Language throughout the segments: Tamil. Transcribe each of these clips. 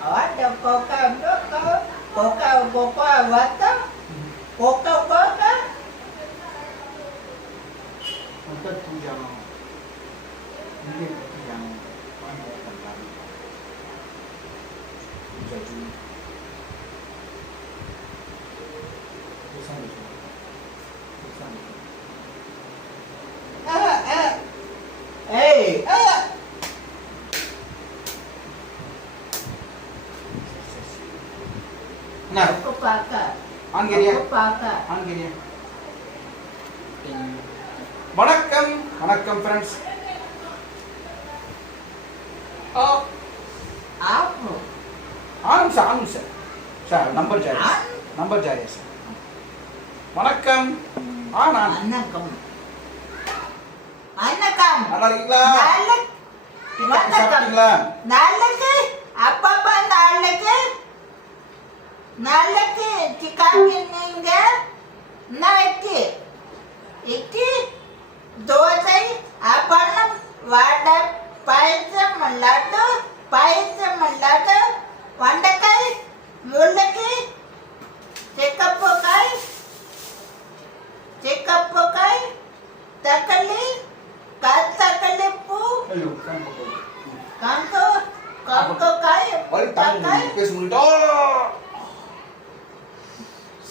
ada kokang dokang kokang bopa wata kokang boka Untuk tu yang ini வணக்கம் வணக்கம் ஃப்ரெண்ட்ஸ் ஆனும் சார் ஆனும் சார். சார் நம்பர் ஜாரி நம்பர் ஜாரியா சார். வணக்கம். ஆ நான். வணக்கம். வணக்கம். நல்லா இருக்கீங்களா? வணக்கம். சாப்பிட்டீங்களா? நாளைக்கு. அப்பப்பா நாளைக்கு. நாளைக்கு சிக்காமி நீங்க நாளைக்கு இட்லி தோசை அப்பளம் வடை பாயசம்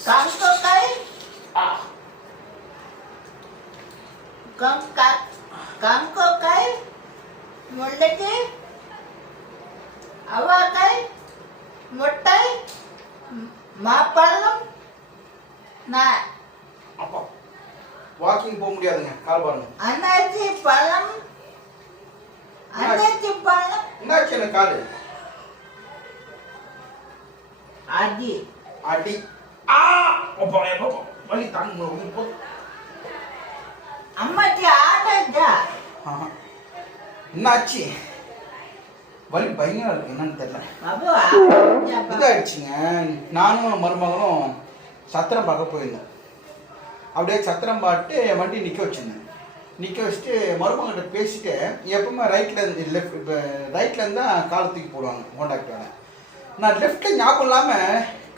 காங்கோக்காய் கங்கா காங்கோக்காய் முள்ளக்கி அவாக்காய் முட்டை? மாப்பழம்? நான் அப்பா வாக்கிங் போக முடியாதுங்க கால் பாருங்க. அன்னாச்சி பழம்? அன்னாச்சி பழம்? என்னாச்சு எனக்கு கால்? அடி. அடி. ஆ அப்பா அப்பா வலி தாங்க முடியல போ அம்மாச்சி ஆஹா. என்னாச்சு வலி பயங்கரம் இருக்கு என்னன்னு தெரியல இதாயிடுச்சுங்க நானும் மருமகனும் சத்திரம் பார்க்க போயிருந்தோம் அப்படியே சத்திரம் என் வண்டி நிற்க வச்சிருந்தேன் நிற்க வச்சுட்டு மருமகிட்ட பேசிட்டு எப்பவுமே ரைட்டில் இருந்து லெஃப்ட் இப்போ ரைட்டில் இருந்து தான் காலை தூக்கி போடுவாங்க ஹோண்டாக்டோட நான் லெஃப்ட்டில் ஞாபகம் இல்லாமல்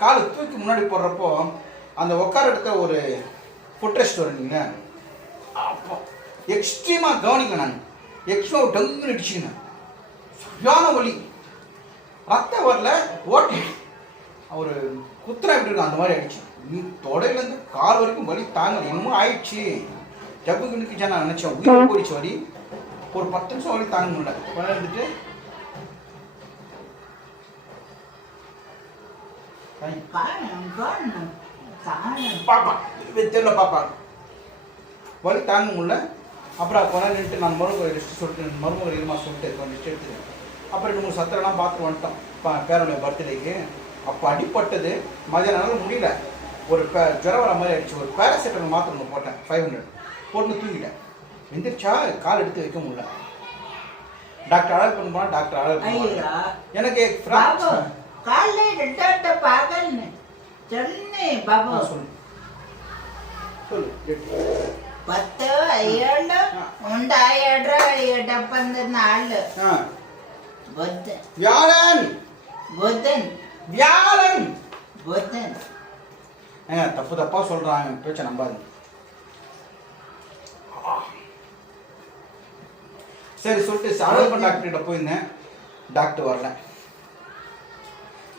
காலை தூக்கி முன்னாடி போடுறப்போ அந்த உட்கார இடத்த ஒரு ஃபுட்ரெஸ்ட் வருவீங்க அப்போ. எக்ஸ்ட்ரீமாக கவனிங்க நான். எக்ஸ்ட்ரீமாக டங்குன்னு அடிச்சுக்கினேன் சரியான வலி. ரத்த வரல ஓட்டி. ஒரு குத்துறா எப்படி அந்த மாதிரி ஆயிடுச்சு. தொடையிலேருந்து கால் வரைக்கும் வலி தாங்கல. இன்னமும் ஆயிடுச்சு. ஜப்பு கிணுக்குச்சா நான் நினச்சேன். உயிர் போயிடுச்சு வலி. ஒரு பத்து நிமிஷம் வலி தாங்க முடியல. உடனே பாப்பா தெரியல பாப்பா. வலி தாங்க முடியல அப்புறம் கொஞ்ச நின்றுட்டு நான் மருமக ரெஸ்ட் சொல்லிட்டு மருமக இருமா சொல்லிட்டு கொஞ்சம் ரெஸ்ட் எடுத்துட்டு. அப்புறம் ரெண்டு மூணு சத்திரம்லாம் பார்த்து வந்துட்டோம் பேரனுடைய பர்த்டேக்கு அப்போ அடிப்பட்டது மதியானம் முடியல. ஒரு பே ஜுரம் வர மாதிரி ஆயிடுச்சு. ஒரு பேராசிட்டமல் மாத்திரை ஒன்று போட்டேன் ஃபைவ் ஹண்ட்ரட் போட்டு தூங்கிட்டேன். எந்திரிச்சா கால் எடுத்து வைக்க முடியல. டாக்டர் அழகு பண்ண போனால் டாக்டர் அழகு. எனக்கு பாபு ஃப்ராக்சர் காலை ரெண்டாட்ட பாகல்னு. சொன்னே பாபு. சொல்லு. பத்து ஏழு உண்டாயிர எடப்பந்த நாலு. ஆ. புத்தன். வியாழன். புத்தன். வியாழன். புத்தன். ஏங்க தப்பு தப்பா சொல்றான் என் பேச்ச நம்பாது சரி சொல்லிட்டு டாக்டர் கிட்ட போயிருந்தேன். டாக்டர் வரல.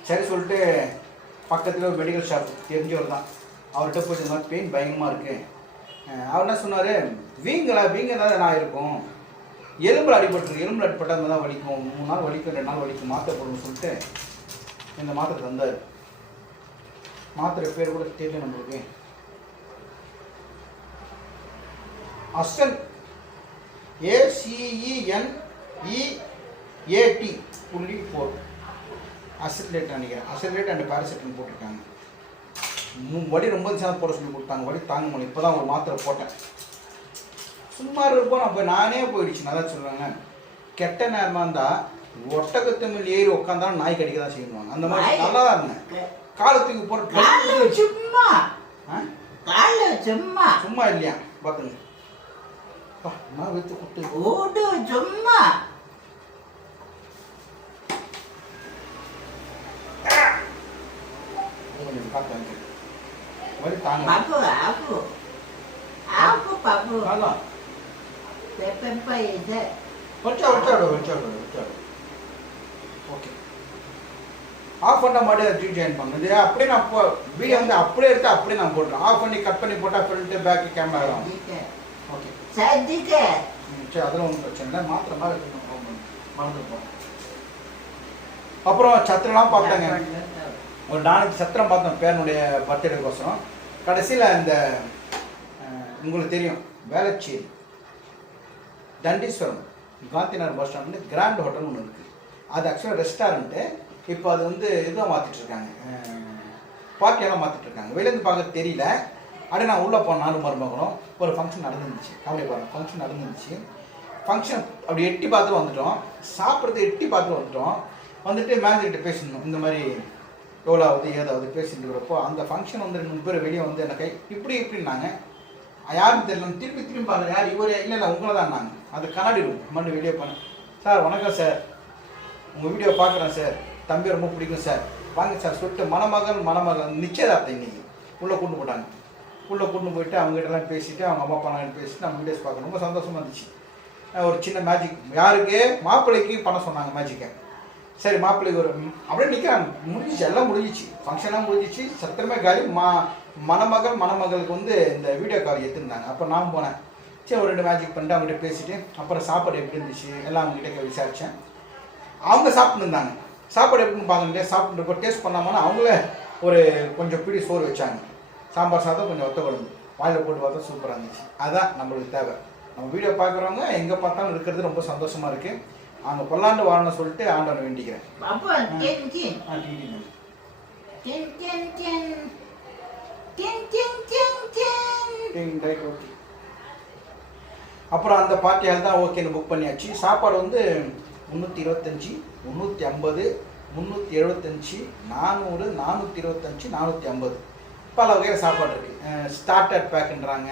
சரி சொல்லிட்டு பக்கத்தில் ஒரு மெடிக்கல் ஷாப் தெரிஞ்சவர் தான். அவர்கிட்ட போய் இந்த மாதிரி பெயின் பயங்கரமாக இருக்குது அவர் என்ன சொன்னார்? வீங்கலா வீங்க தான் நான் இருக்கும் எலும்பில் அடிபட்டுருக்கு எலும்பில் அடிபட்டால் அந்த தான் வலிக்கும். மூணு நாள் வலிக்கும் ரெண்டு நாள் வலிக்கும். மாத்திரை போடணும்னு சொல்லிட்டு இந்த மாத்திரை தந்தார். மாத்திரை பேர் கூட தெரியல நம்மளுக்கு. அசன் ஏசிஇஎன்இஏடி புள்ளி ஃபோர் அசிட்லேட் நினைக்கிறேன். அசிட்லேட் அண்ட் பேராசிட்டமல் போட்டிருக்காங்க. மூ- வலி ரொம்ப சார் போட சொல்லி கொடுத்தாங்க. வலி தாங்க முடியல. இப்போ தான் ஒரு மாத்திரை போட்டேன். சும்மா இருப்போம். அப்போ நானே போயிடுச்சு. நல்லா சொல்லுவாங்க கெட்ட நேரமாக இருந்தால் ஒட்டகத்து மேல் ஏறி உட்காந்தா நாய் கடிக்க தான் செய்யணுவாங்க அந்த மாதிரி. நல்லா தான் இருந்தேன். காலத்துக்கு காலு போட்டு சும்மா. சும்மா. சும்மா இல்லையா? பார்த்துங்க நான் வைத்து ஓடு சும்மா கொஞ்சம் பார்த்து பாபு ஆப்பு ஆப்பு பாபு. அதான் பெப்பை இது. வச்சா வச்சா விடு வச்சா விடு வச்சா விடு. ஓகே. ஆஃப் பண்ண மாதிரி அதை ஜாயின் பண்ணுது அப்படியே நான் இப்போ வீடியோ வந்து அப்படியே எடுத்து அப்படியே நான் போடுறேன் ஆஃப் பண்ணி கட் பண்ணி போட்டால் ஃப்ரண்ட்டு பேக்கு கேமரா ஆகும் ஓகே. சரி அதெல்லாம் ஒன்றும் பிரச்சனை இல்லை. மாத்திர மாதிரி இருக்கணும் மறந்து போகிறேன் அப்புறம் சத்திரம்லாம் பார்த்தாங்க ஒரு நாளைக்கு சத்திரம் பார்த்தோம் பேரனுடைய பர்த்டேக்கோசரம். கடைசியில் இந்த உங்களுக்கு தெரியும் வேளச்சேரி தண்டீஸ்வரம் காந்திநகர் பஸ் ஸ்டாண்டில் கிராண்ட் ஹோட்டல் ஒன்று இருக்குது அது ஆக்சுவலாக ரெஸ்டாரண்ட்டு இப்போ அது வந்து இதுவாக மாற்றிட்டுருக்காங்க பார்க்கெல்லாம் பார்ட்டியெல்லாம் மாற்றிட்டு வெளிலேருந்து பார்க்க தெரியல. அப்படியே நான் உள்ளே போன நாலு மருமகனும் ஒரு ஃபங்க்ஷன் நடந்துருந்துச்சு. கவலை பாருங்க ஃபங்க்ஷன் நடந்துருந்துச்சு. ஃபங்க்ஷன் அப்படி எட்டி பார்த்துட்டு வந்துட்டோம். சாப்பிட்றது எட்டி பார்த்துட்டு வந்துட்டோம். வந்துட்டு மேனேஜர்கிட்ட பேசணும் இந்த மாதிரி எவ்வளோ ஆகுது ஏதாவது பேசிட்டு இருக்கிறப்போ அந்த ஃபங்க்ஷன் வந்து ரெண்டு மூணு பேர் வெளியே வந்து எனக்கு கை இப்படி இப்படின்னாங்க. யாரும் தெரியல திருப்பி திரும்பி பாருங்க யார் இவர் இல்லை இல்லை உங்களை தான் நாங்கள் அது கண்ணாடி ரூம் மறுபடியும் வெளியே பண்ணேன் சார் வணக்கம் சார். உங்கள் வீடியோ பார்க்குறேன் சார். தம்பி ரொம்ப பிடிக்கும் சார். வாங்க சார் சொல்லிட்டு மணமகன் மணமகன் நிச்சயதார்த்தம் இன்னைக்கு. உள்ளே கூட்டு போட்டாங்க உள்ளே கூட்டு போயிட்டு அவங்ககிட்டலாம் பேசிட்டு அவங்க அம்மா அப்பா பேசிட்டு நம்ம வீடியோஸ் பார்க்க ரொம்ப சந்தோஷமாக இருந்துச்சு. ஒரு சின்ன மேஜிக் யாருக்கு? மாப்பிள்ளைக்கு பண்ண சொன்னாங்க மேஜிக்கை சரி மாப்பிள்ளைக்கு ஒரு அப்படியே நிற்கிறாங்க முடிஞ்சிச்சு எல்லாம் முடிஞ்சிச்சு. ஃபங்க்ஷனாக முடிஞ்சிச்சு. சத்திரமே காலி. மா மணமகள் மணமகளுக்கு வந்து இந்த வீடியோ கால் எடுத்துருந்தாங்க. அப்போ நான் போனேன். சரி ஒரு ரெண்டு மேஜிக் பண்ணிட்டு அவங்ககிட்ட பேசிட்டு அப்புறம் சாப்பாடு எப்படி இருந்துச்சு? எல்லாம் அவங்ககிட்ட விசாரித்தேன் அவங்க சாப்பிட்டுருந்தாங்க சாப்பாடு எப்படின்னு பார்க்கணும் சாப்பிட்டு டேஸ்ட் பண்ணாமல் அவங்களே ஒரு கொஞ்சம் பிடி சோறு வச்சாங்க. சாம்பார் சாதம் கொஞ்சம் ஒத்த குழம்பு. வாயில் போட்டு பார்த்தா சூப்பராக இருந்துச்சு. அதுதான் நம்மளுக்கு தேவை. நம்ம வீடியோ பார்க்குறவங்க எங்கே பார்த்தாலும் இருக்கிறது ரொம்ப சந்தோஷமாக இருக்குது அவங்க பல்லாண்டு வாழணும்னு சொல்லிட்டு ஆண்டவனை வேண்டிக்கிறேன். அப்புறம் அந்த பார்ட்டியால் தான் ஓகேன்னு புக் பண்ணியாச்சு. சாப்பாடு வந்து முந்நூற்றி இருபத்தஞ்சி முந்நூற்றி ஐம்பது முந்நூற்றி எழுபத்தஞ்சி நானூறு நானூற்றி இருபத்தஞ்சி நானூற்றி ஐம்பது. பல வகையில் சாப்பாடு இருக்குது ஸ்டார்டர் பேக்குன்றாங்க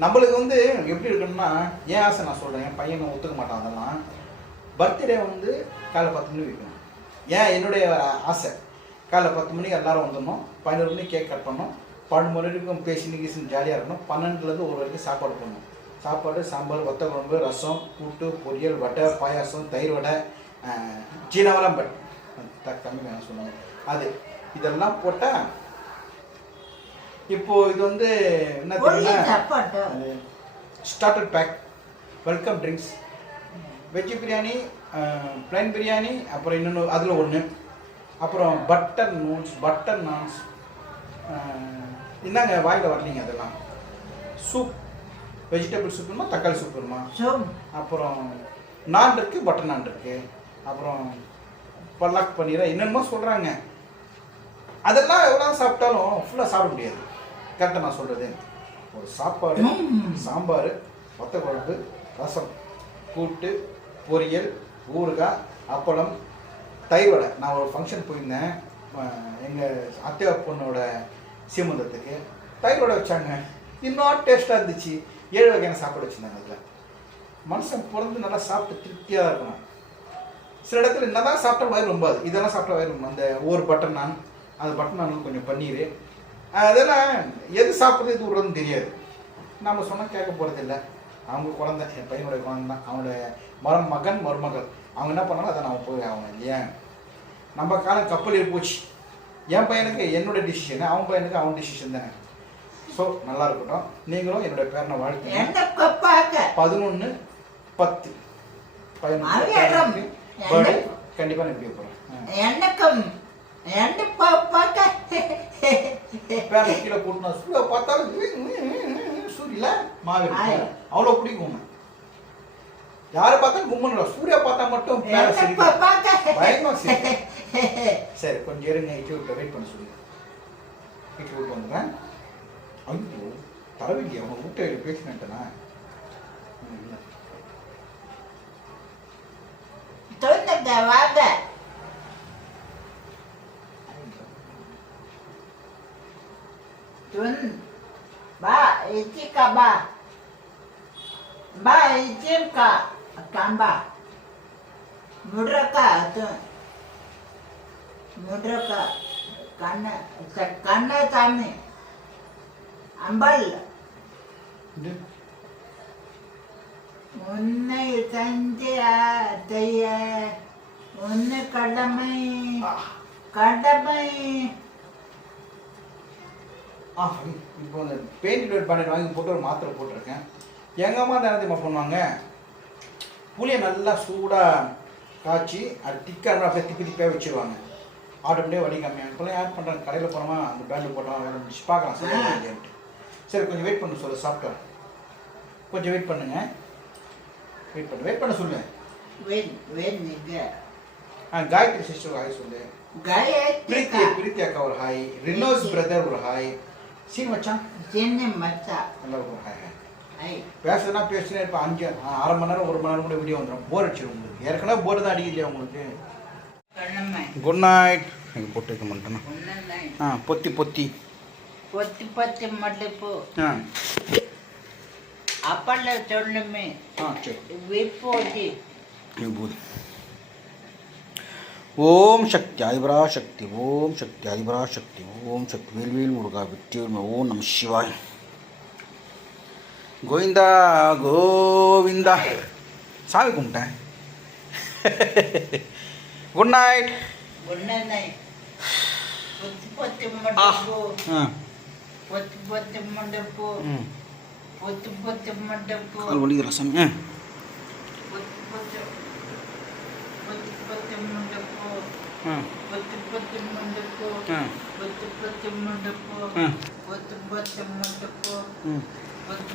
நம்மளுக்கு வந்து எப்படி இருக்கணும்னா ஏன் ஆசை நான் சொல்கிறேன் என் பையன் ஒத்துக்க மாட்டான் அதெல்லாம். பர்த்டே வந்து காலை பத்து மணிக்கு வைக்கணும். ஏன் என்னுடைய ஆசை? காலைல பத்து மணிக்கு எல்லாரும் வந்துடணும் பதினோரு மணிக்கு கேக் கட் பண்ணணும் பன்னெண்டு மணி வரைக்கும் பேசி நிகழ்ச்சி ஜாலியாக இருக்கணும் பன்னெண்டுலேருந்து ஒரு வரைக்கும் சாப்பாடு பண்ணணும் சாப்பாடு சாம்பார் வத்த குழம்பு ரசம் கூட்டு பொரியல் வடை பாயாசம் தயிர் வடை சீனவரம் பட் த- கம்மி சொன்னாங்க அது. இதெல்லாம் போட்டால் இப்போ இது வந்து என்ன starter pack welcome drinks veg biryani plain biryani அப்புறம் இன்னொன்று அதில் ஒன்று அப்புறம் பட்டர் நூன்ஸ் பட்டர் நான்ஸ் இந்தாங்க வாயில் வரலீங்க அதெல்லாம்? சூப் வெஜிடபிள் சூப்புமா தக்காளி சூப் சும். அப்புறம் நான் இருக்குது பட்டர் நான் இருக்குது அப்புறம் பல்லாக் பன்னீரை என்னென்னமோ சொல்கிறாங்க அதெல்லாம் எவ்வளோ சாப்பிட்டாலும் ஃபுல்லாக சாப்பிட முடியாது. கரெக்டாக நான் சொல்கிறது ஒரு சாப்பாடு சாம்பார் வத்த குழம்பு ரசம் கூட்டு பொரியல் ஊறுகாய் அப்பளம் தயிர் வடை. நான் ஒரு ஃபங்க்ஷன் போயிருந்தேன். எங்கள் அத்தை பொண்ணோட சீமந்தத்துக்கு. தயிர் வடை வச்சாங்க. இன்னும் டேஸ்ட்டாக இருந்துச்சு. ஏழு வகையான சாப்பாடு வச்சுருந்தாங்க அதில். மனுஷன் பிறந்து நல்லா சாப்பிட்டு திருப்தியாக தான் இருக்கணும். சில இடத்துல என்னதான் சாப்பிட்டா வயிறு ரொம்ப இதெல்லாம் சாப்பிட்டா வயிறு அந்த ஒரு பட்டர் நான் அந்த பட்டர் நான் கொஞ்சம் பன்னீர். அதெல்லாம் எது சாப்பிட்றது எது விடுறதுன்னு தெரியாது. நம்ம சொன்னால் கேட்க போகிறது இல்லை அவங்க குழந்தை என் பையனுடைய குழந்தை தான். அவனுடைய மரம் மகன் மருமகள். அவங்க என்ன பண்ணாலும் அதை நான் போய் ஆகணும் இல்லையா? நம்ம காலம் கப்பலில் போச்சு. என் பையனுக்கு என்னோட டிசிஷன் அவன் பையனுக்கு அவன் டிசிஷன் தானே. ஸோ நல்லா இருக்கட்டும். நீங்களும் என்னுடைய பேரனை கொப்பாக்க? பதினொன்று பத்து. பர்த்டே கண்டிப்பாக நான் வீடியோ எந்த கொப்பாக்க பேரனை கீழே போட்டு நான் சூரிய பார்த்தாலும் சூரியல ஆய். அவ்வளோ பிடிக்கும் யாரை பார்த்தாலும் கும்மன் சூர்யா பார்த்தா மட்டும் பேரை பயமா சிரிக்கும். சரி கொஞ்சம் இருங்க இட்லி விட்டு வெயிட் பண்ண சொல்லுங்க இட்லி விட்டு வந்துடுறேன். ஐயோ தரவில்லையே அவன் விட்டு பேசினேன்ட்டனா தொண்ணுங்க வாங்க. Tun, ba, iti ka ba? Ba, itim ka. Kamba. Mudra ka, tun. Mudra ka. Kanna, sa kanna tami. Ambal. இது உன்னை தந்தி அத்தைய உன்னை கடமை கடமை ஆ இப்போ அந்த பெயின் ரிலேட் பேண்டட் வாங்கி போட்டு ஒரு மாத்திரை போட்டிருக்கேன். எங்கள் அம்மா தான் தெரியுமா பண்ணுவாங்க? புளியை நல்லா சூடாக காய்ச்சி அது திக்காக அப்படியே திப்பி திப்பியாக வச்சிருவாங்க. ஆட்டோமேட்டிக்காக வலி கம்மியாக இப்போலாம் யார் பண்ணுறாங்க கடையில் போகிறோமா அந்த பேண்டு போட்டோம் வேலை முடிச்சு பார்க்கலாம். சரி சரி கொஞ்சம் வெயிட் பண்ண சொல்லு சாப்பிட்டேன் கொஞ்சம் வெயிட் பண்ணுங்க. வெயிட் பண்ணு வெயிட் பண்ண சொல்லு. வென் வென் நிக ஆ காயத்ரி சிஸ்டர் ஹாய் சொல்லு. பிரீத்தி காயத்ரி பிரீத்தி அக்கா ஒரு ஹாய் ரினோஸ் பிரதர் ஒரு ஹாய் சீன் வச்சான் சின்ன மச்சா. எல்லாருக்கும் ஒரு ஹாய் ஹாய். பேசுனா பேசினே இருப்பேன். அஞ்சு அரை மணி நேரம் ஒரு மணி நேரம் கூட வீடியோ வந்துடும் போர் அடிச்சிடும் உங்களுக்கு. ஏற்கனவே போர் தான் அடிக்கலையா உங்களுக்கு? குட் நைட் நீங்கள் போட்டு வைக்க மாட்டேன்னா ஆ பொத்தி பொத்தி. பொத்தி பொத்தி மல்லிப்பூ. ஆ. அப்பல்ல சொல்லுமே ஆ சரி. விப்போதி விபூதி ஓம் சக்தி அதிபரா சக்தி ஓம் சக்தி அதிபரா சக்தி ஓம் சக்தி. வேல்வேல் முருகா வெற்றிவேல் ஓம் நம சிவாய். கோவிந்தா கோவிந்தா. சாமி கும்பிட்டேன். குட் நைட் பொத்தி பொத்தி மல்லிப்பூ ஆ. பொத்தி பொத்தி மல்லிப்பூ ம் பொத்தி பொத்தி மல்லிப்பூ கால் வலிக்கிற சாமி ஆ பொத்தி பொத்தி பொத்தி பொத்தி மல்லிப்பூ ஆ பொத்தி பொத்தி மல்லிப்பூ ஆ பொத்தி பொத்தி மல்லிப்பூ ஆ பொத்தி பொத்தி மல்லிப்பூ ம் பொத்தி